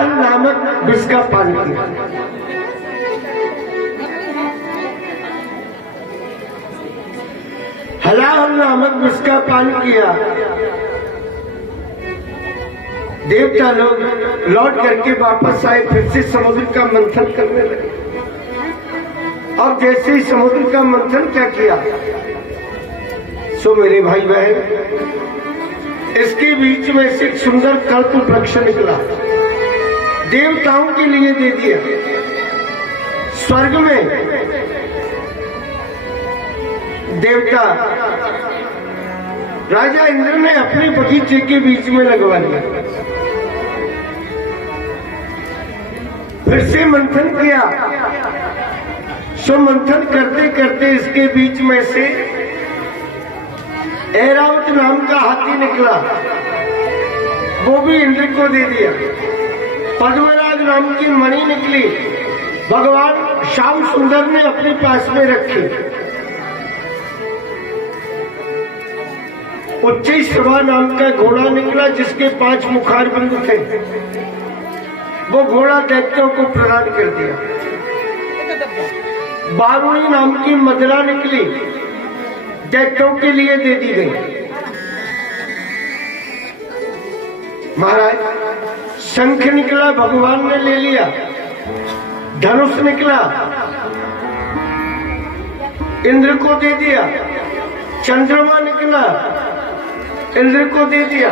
हलाहल नामक विष का पान किया। हलाहल नामक विष का पान किया। देवता लोग लौट करके वापस आए, फिर से समुद्र का मंथन करने लगे। अब जैसे ही समुद्र का मंथन क्या किया, सो मेरे भाई बहन, इसके बीच में से एक सुंदर कल्प वृक्ष निकला, देवताओं के लिए दे दिया। स्वर्ग में देवता राजा इंद्र ने अपने बगीचे के बीच में लगवा लिया। फिर से मंथन किया। सो मंथन करते करते इसके बीच में से ऐरावत नाम का हाथी निकला, वो भी इंद्र को दे दिया। पद्मराज नाम की मणि निकली, भगवान श्याम सुंदर ने अपने पास में रखी। उच्चई सभा नाम का घोड़ा निकला, जिसके 5 मुखारबिंद थे, वो घोड़ा दैत्यों को प्रदान कर दिया। बारुणी नाम की मदिरा निकली, दैत्यों के लिए दे दी गई। महाराज शंख निकला, भगवान ने ले लिया। धनुष निकला, इंद्र को दे दिया। चंद्रमा निकला, इंद्र को दे दिया।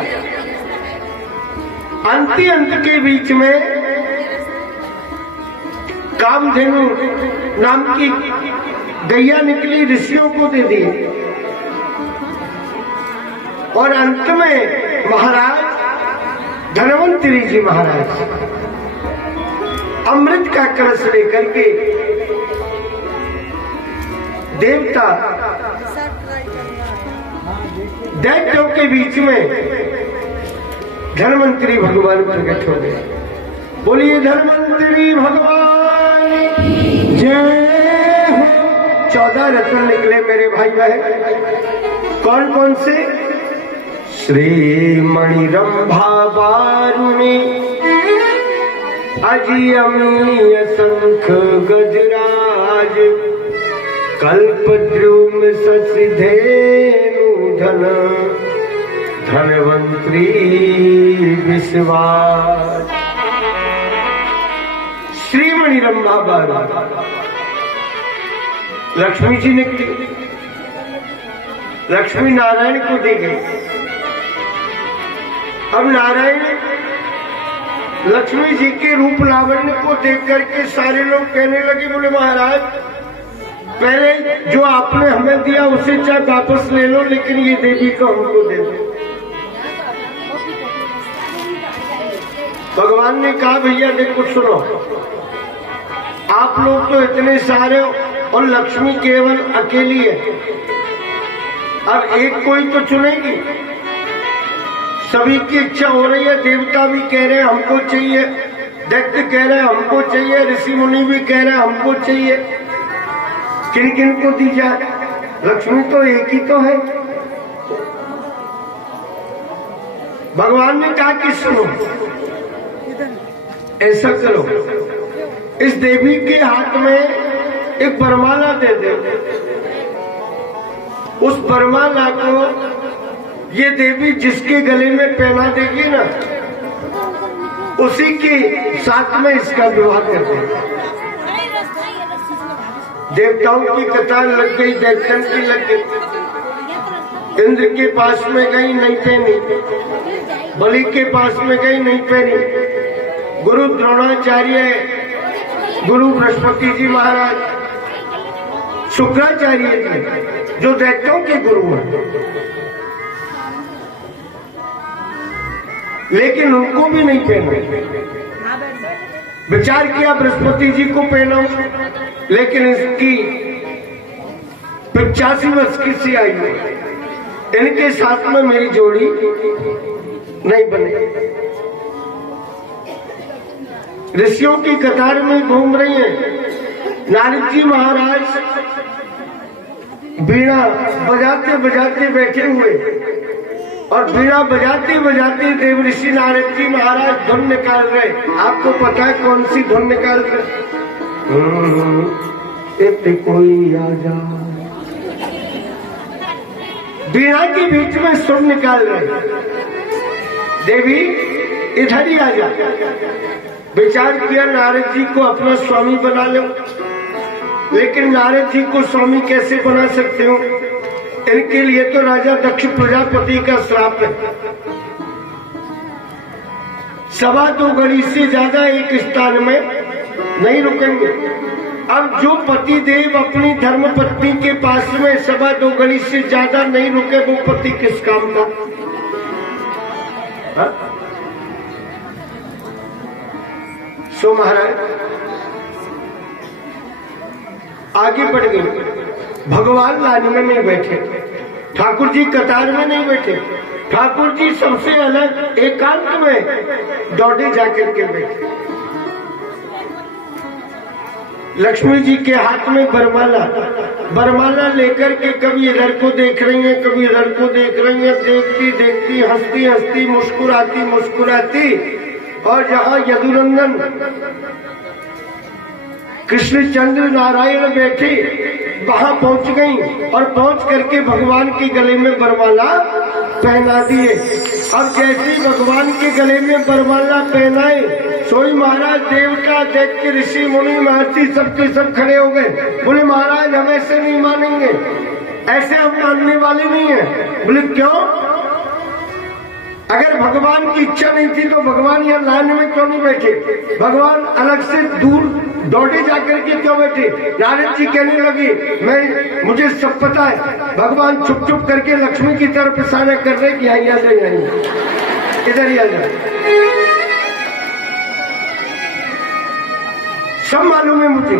अंत के बीच में कामधेनु नाम की गैया निकली, ऋषियों को दे दी। और अंत में महाराज धनवंतरी जी महाराज अमृत का कलश लेकर के देवता दैत्यों के बीच में धनवंतरी भगवान प्रकट हो गए। बोलिए धनवंतरी भगवान जय हो। 14 रत्न निकले मेरे भाई बहन। कौन कौन से? श्री मणि रंभा वारुणी अजियमीय शंख गजराज कल्पद्रुम शशिधेनु धन धनवंतरी विश्वास। श्रीमणि रंभा वारुणी लक्ष्मी जी ने लक्ष्मी नारायण को दी गई। अब नारायण लक्ष्मी जी के रूप लावण्य को देख करके सारे लोग कहने लगे, बोले महाराज पहले जो आपने हमें दिया उसे चाहे वापस ले लो, लेकिन ये देवी को हमको दे दो। भगवान ने कहा भैया देखो सुनो, आप लोग तो इतने सारे हो और लक्ष्मी केवल अकेली है। अब एक कोई तो चुनेगी, सभी की इच्छा हो रही है। देवता भी कह रहे हैं हमको चाहिए, दैत्य कह रहे हैं हमको चाहिए, ऋषि मुनि भी कह रहे हैं हमको चाहिए। किन किन को दी जाए? लक्ष्मी तो एक ही तो है। भगवान ने कहा कि सुनो, ऐसा करो, इस देवी के हाथ में एक वरमाला दे दे। उस वरमाला को ये देवी जिसके गले में पहना देगी ना, उसी के साथ में इसका विवाह कर देगी। देवताओं की कतार लग गई, दैत्यों की लग गई। इंद्र के पास में गई, नहीं पहनी। बलि के पास में गई, नहीं पहनी। गुरु द्रोणाचार्य, गुरु बृहस्पति जी महाराज, शुक्राचार्य जी जो दैत्यों के गुरु हैं, लेकिन उनको भी नहीं पहना। विचार किया बृहस्पति जी को पहनाऊं, लेकिन इसकी 85 वर्ष की सी आयु, इनके साथ में मेरी जोड़ी नहीं बने। ऋषियों की कतार में घूम रही हैं। नारद जी महाराज वीणा बजाते बजाते बैठे हुए, और बीड़ा बजाते बजाते देवऋषि नारद जी महाराज धुन निकाल रहे। आपको पता है कौन सी धुन निकाल रहे? इतने कोई आ जा, बीड़ा के बीच में सुर निकाल रहे। देवी इधर ही आ जा। विचार किया नारद जी को अपना स्वामी बना लो, लेकिन नारद जी को स्वामी कैसे बना सकते हो? इनके लिए तो राजा दक्ष प्रजापति का श्राप है। 2.25 घड़ी से ज्यादा एक स्थान में नहीं रुकेंगे। अब जो पति देव अपनी धर्म पत्नी के पास में 2.25 घड़ी से ज्यादा नहीं रुके, वो पति किस काम का? सो महाराज आगे बढ़ गए। भगवान लाइन में नहीं बैठे, ठाकुर जी कतार में नहीं बैठे, ठाकुर जी सबसे अलग एकांत में दौड़े जाकर के बैठे। लक्ष्मी जी के हाथ में बरमाला लेकर के कभी इधर को देख रही हैं, कभी इधर को देख रही हैं, देखती देखती हंसती हंसती मुस्कुराती और जहाँ यदुनंदन कृष्णचंद्र नारायण बैठे वहां पहुंच गई और पहुंच करके भगवान के गले में बरमाला पहना दिए। अब जैसे भगवान के गले में बरमाला पहनाए, सोई महाराज देवता देख के ऋषि मुनि महर्षि सबके सब खड़े हो गए। बोले महाराज हम ऐसे नहीं मानेंगे, ऐसे हम मानने वाले नहीं है। बोले क्यों? अगर भगवान की इच्छा नहीं थी तो भगवान यहाँ लाइन में क्यों नहीं बैठे? भगवान अलग से दूर दौड़े जाकर के क्यों बैठे? नारद जी कहने लगे मुझे सब पता है। भगवान चुप चुप करके लक्ष्मी की तरफ इशारा कर रहे कि यहाँ आ जाए, इधर ही आ जाए। सब मालूम है मुझे।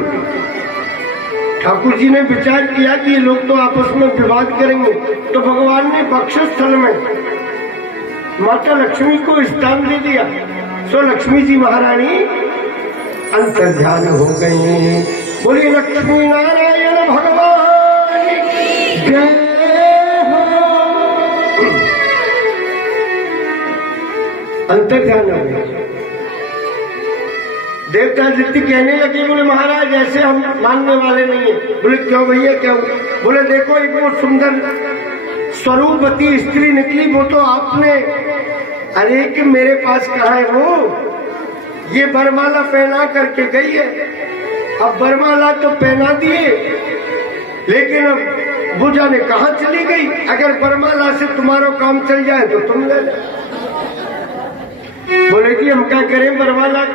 ठाकुर जी ने विचार किया कि ये लोग तो आपस में विवाद करेंगे, तो भगवान ने बक्षस्थल स्थल में माता लक्ष्मी को स्थान दे दिया। सो लक्ष्मी जी महारानी अंतर्ध्यान हो गई। बोलिए लक्ष्मी नारायण भगवान जय हो। अंतर्ध्यान हो गई। देवता दित्य कहने लगे, बोले महाराज ऐसे हम मानने वाले नहीं है। बोले क्यों भैया क्यों? बोले देखो एक वो सुंदर स्वरूपवती स्त्री निकली, वो तो आपने, अरे कि मेरे पास कहा है वो, ये बरमाला पहना करके गई है। अब बरमाला तो पहना दिए, लेकिन अब वो जाने कहाँ चली गई। अगर बरमाला से तुम्हारा काम चल जाए तो तुम ले ले। बोले कि हम क्या करें बरमाला,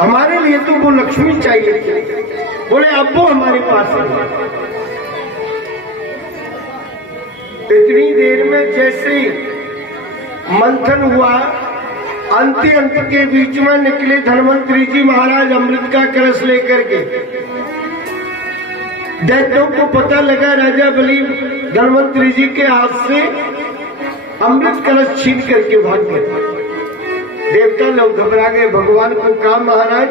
हमारे लिए तो वो लक्ष्मी चाहिए थी। बोले अब वो हमारे पास है। इतनी देर में जैसे मंथन हुआ, अंत के बीच में निकले धन्वंतरी जी महाराज अमृत का कलश लेकर के। दैत्यों को पता लगा राजा बलि धन्वंतरी जी के हाथ से अमृत कलश छीन करके भाग गए। देवता लोग घबरा गए। भगवान को कहा महाराज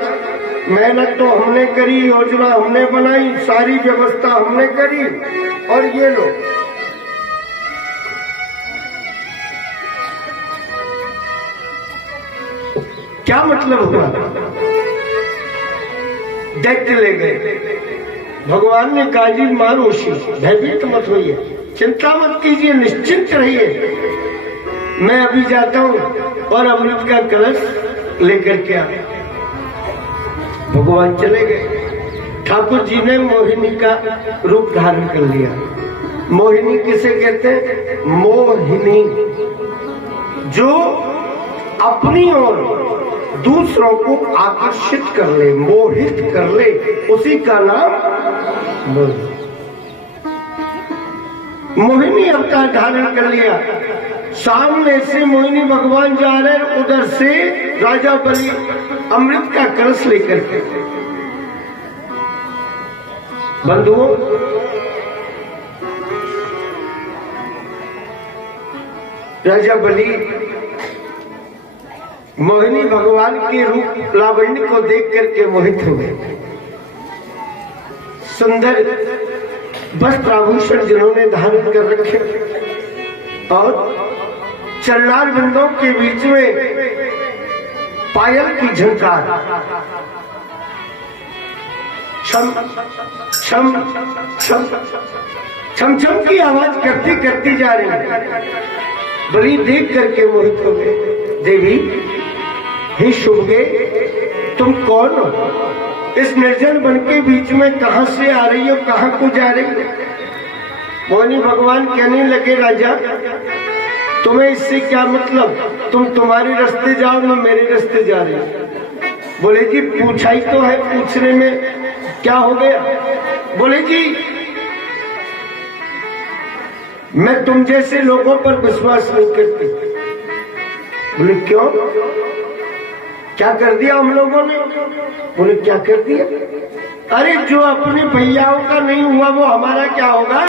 मेहनत तो हमने करी, योजना हमने बनाई, सारी व्यवस्था हमने करी, और ये लोग क्या मतलब हुआ? दैत्य ले गए। भगवान ने कहा जी मानुषी भयभीत मत होइए, चिंता मत कीजिए, निश्चिंत रहिए। मैं अभी जाता हूं और अमृत का कलश लेकर के आ। भगवान चले गए। ठाकुर जी ने मोहिनी का रूप धारण कर लिया। मोहिनी किसे कहते हैं? मोहिनी, जो अपनी ओर दूसरों को आकर्षित कर ले, मोहित कर ले, उसी का नाम मोहिनी अवतार धारण कर लिया। सामने से मोहिनी भगवान जा रहे, उधर से राजा बलि अमृत का कलश लेकर के। बंधुओं, राजा बलि मोहिनी भगवान के रूप लावण्य को देख करके मोहित हो गए। सुंदर वस्त्र आभूषण जिन्होंने धारण कर रखे और चरणार बिंदों के बीच में पायल की झंकार, छम छम छम छम छम की आवाज करती करती जा रही है। बलि देख करके मोहित हो गए। देवी, हे शुभगे, तुम कौन हो? इस निर्जन वन के बीच में कहां से आ रही हो, कहां को जा रही हो? मोहिनी भगवान कहने लगे, राजा तुम्हें इससे क्या मतलब? तुम तुम्हारे रास्ते जाओ, मैं मेरे रास्ते जा रही हूं। बोले जी पूछा ही तो है, पूछने में क्या हो गया? बोले जी मैं तुम जैसे लोगों पर विश्वास नहीं करती। बोले क्यों, क्या कर दिया हम लोगों ने? बोले क्या कर दिया? अरे जो अपने भैयाओं का नहीं हुआ वो हमारा क्या होगा?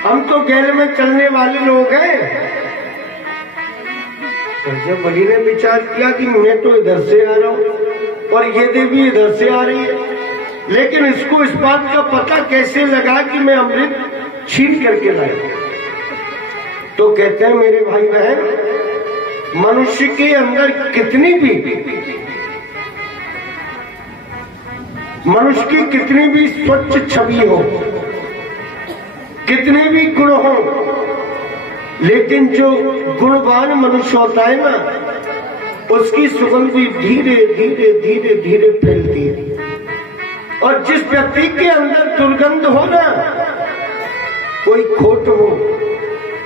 हम तो गैर में चलने वाले लोग हैं। जब बलि ने विचार किया कि मैं तो इधर से आ रहा हूं और ये देवी इधर से आ रही है, लेकिन इसको इस बात का पता कैसे लगा कि मैं अमृत छीन करके लाया? तो कहते हैं मेरे भाई बहन, मनुष्य के अंदर कितनी भी मनुष्य की कितनी भी स्वच्छ छवि हो, कितने भी गुण हो, लेकिन जो गुणवान मनुष्य होता है ना, उसकी सुगंध भी धीरे धीरे धीरे धीरे फैलती है। और जिस व्यक्ति के अंदर दुर्गंध हो ना, कोई खोट हो,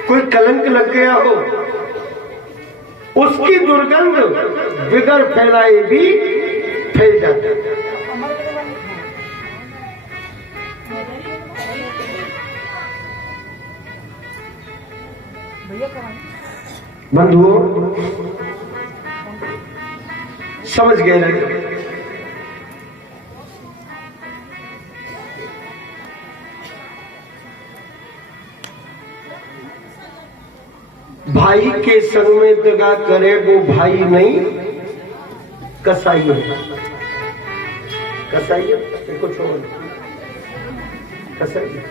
कोई कलंक लग गया हो, उसकी दुर्गंध बिगर फैलाए भी फैल जाती है। बंधुओं, समझ गए ना? भाई के संग में दगा करे वो भाई नहीं, कसाई है। कसाई है, कुछ और कसाई है।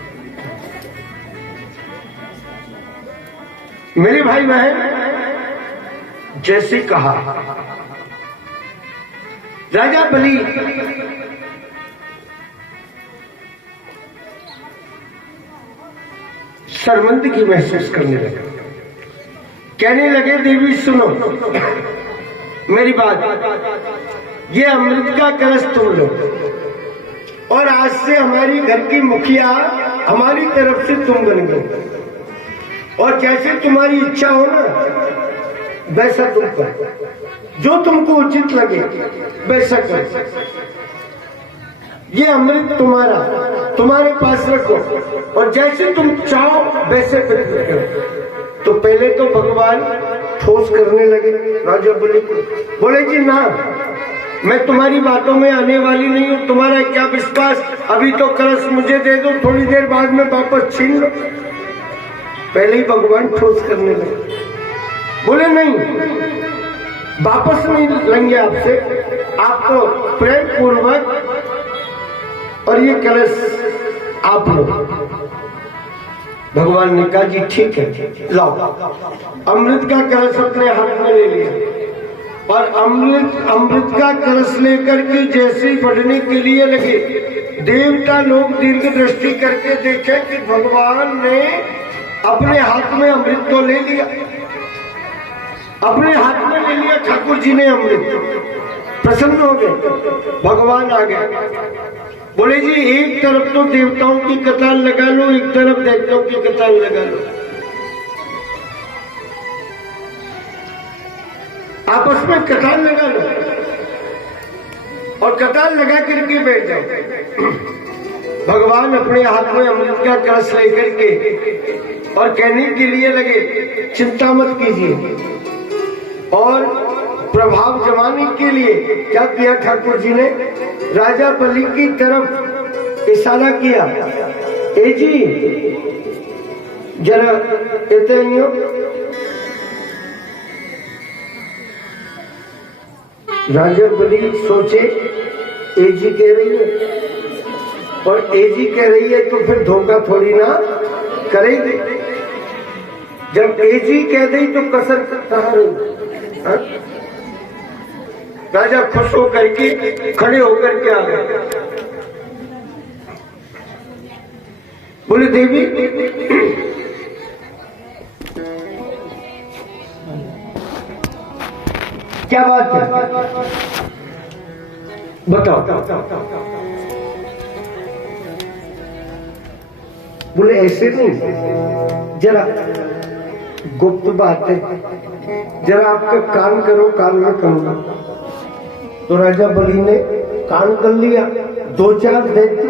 मेरे भाई बहन, जैसे कहा राजा बलि शर्मिंदगी महसूस करने लगे। कहने लगे देवी सुनो मेरी बात, ये अमृत का कलश तुम लो और आज से हमारी घर की मुखिया हमारी तरफ से तुम बन गए, और जैसे तुम्हारी इच्छा हो ना वैसा तुम करो, जो तुमको उचित लगे वैसा करो। ये अमृत तुम्हारा, तुम्हारे पास रखो और जैसे तुम चाहो वैसे प्रयत्न करो। तो पहले तो भगवान ठोस करने लगे राजा बलि को। बोले जी ना, मैं तुम्हारी बातों में आने वाली नहीं हूँ, तुम्हारा क्या विश्वास? अभी तो कलश मुझे दे दो, थोड़ी देर बाद में वापस छीन लो। पहले ही भगवान ठोस करने लगे। बोले नहीं, वापस नहीं लेंगे आपसे, आपको प्रेम पूर्वक और ये कलश आप लो। भगवान ने कहा जी ठीक है, लाओ। अमृत का कलश अपने हाथ में ले लिया और अमृत का कलश लेकर के जैसे ही बढ़ने के लिए लगे, देवता लोग दीर्घ दृष्टि करके देखे कि भगवान ने अपने हाथ में अमृत को ले लिया, अपने हाथ में ले लिया ठाकुर जी ने अमृत। प्रसन्न हो गए, भगवान आ गए। बोले जी एक तरफ तो देवताओं की कतार लगा लो, एक तरफ देवताओं की कतार लगा लो, आपस में कतार लगा लो और कतार लगा करके बैठ जाओ। भगवान अपने हाथ में अमृत का कलश लेकर के और कहने के लिए लगे चिंता मत कीजिए, और प्रभाव जमाने के लिए क्या किया ठाकुर जी ने? राजा बलि की तरफ इशारा किया, ए जी जरा इतने हो। राजा बलि सोचे ए जी कह रही है, और ए जी कह रही है तो फिर धोखा थोड़ी ना करेंगे। जब एजी कह दी तो कसर कहाँ रही? हाँ? राजा खुश होकर के खड़े होकर के आ गए, बोले देवी क्या बात है, बताओ। बोले ऐसे नहीं, जरा गुप्त बात है, जरा आपका कान करो, कान में करूंगा। तो राजा बलि ने कान कर लिया, दो चार दैत्य